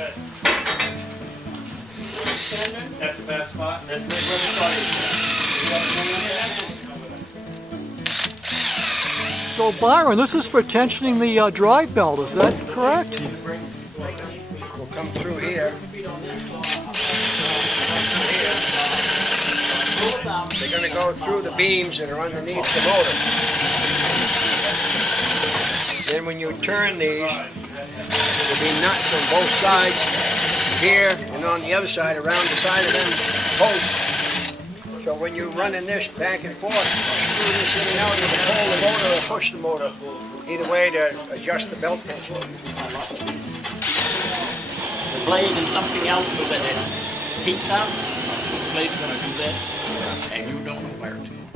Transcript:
Good. That's a bad spot. That's right where the start is. So Byron, this is for tensioning the drive belt, is that correct? We'll come through here. They're going to go through the beams that are underneath the motor. Then when you turn these, there'll be nuts on both sides, here and on the other side, around the side of them posts. So when you're running this back and forth, screw this in and out, you can pull the motor or push the motor. Either way to adjust the belt tension. The blade and something else so that it heats out. The blade's going to do that, and you don't know where to.